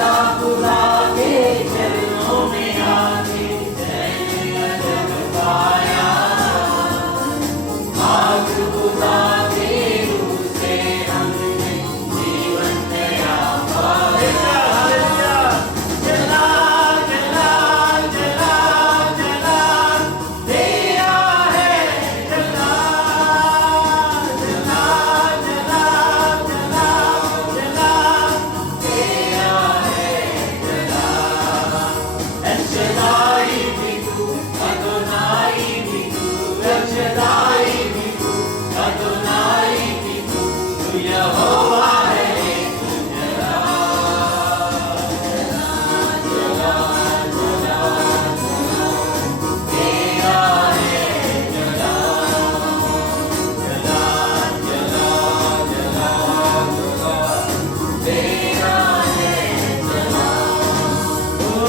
खुदा खुदा के चरणों में आके चैन अदब पाया। भाग खुदा के रूह से हमने जीवन नया पाया। जला जला जला जला तेरा है जला जला जला जला जला तेरा है जला। El Shaddai भी तू, Adonai भी तू, El Shaddai भी तू, Adonai भी तू, तू यहोवा है तू जला जला जला जला तेरा है जला जला जला जला जला तेरा है जला। ओ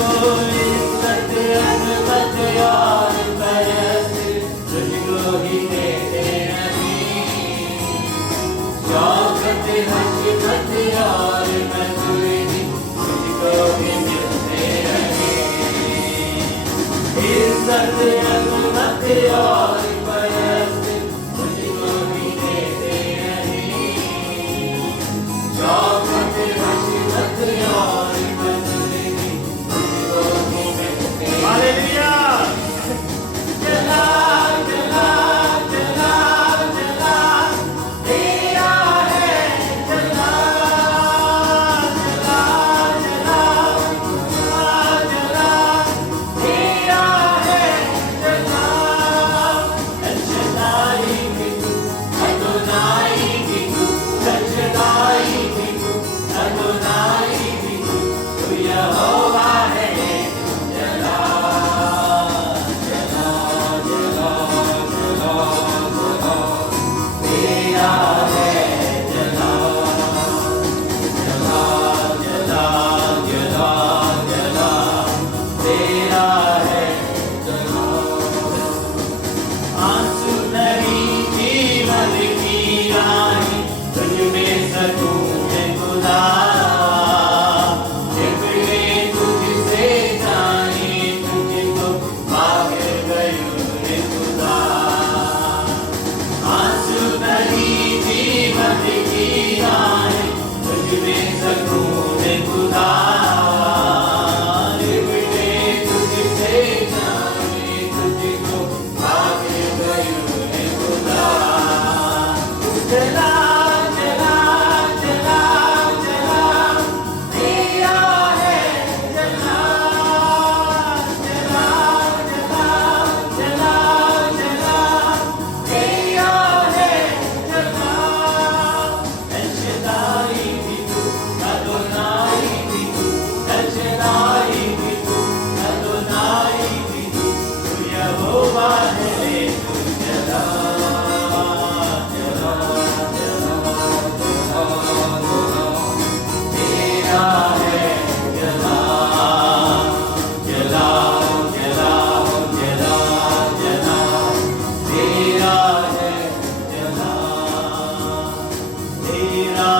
इज्जत अजमत और बरस तुझको ही देते नहीं। शौकत हशमत और मजूरी तुझको ही मिलते रहे। इज्जत अजमत और बरस तुझको ही देते रहे। शौकत हशमत और मजूरी तुझको ही मिलते रहे। जला जला जला जला तेरा है जला जला जला जला तेरा है जला। El Shaddai भी तू, Adonai भी तू, El Shaddai भी तू, Adonai भी तू, तू यहोवा है तू जला जला जला जला जला तेरा है जला जला जला जला जला तेरा है जला। आंसू नरी जीवन की रानी तुझ में सकून है खुदा। जिगरे तुझसे जाने तुझको भाग गयो रे खुदा। आंसू नरी जीवन की रानी तुझ में सकून है खुदा। जिगरे तुझसे जाने तुझको भाग गयो रे खुदा। जला जला जला जला तेरा है जला जला जला जला जला तेरा है जला। El Shaddai भी तू, Adonai भी तू, El Shaddai भी तू, Adonai भी तू, तू यहोवा है तू जला जला जला जला जला तेरा है जला जला जला जला जला तेरा है जला तेरा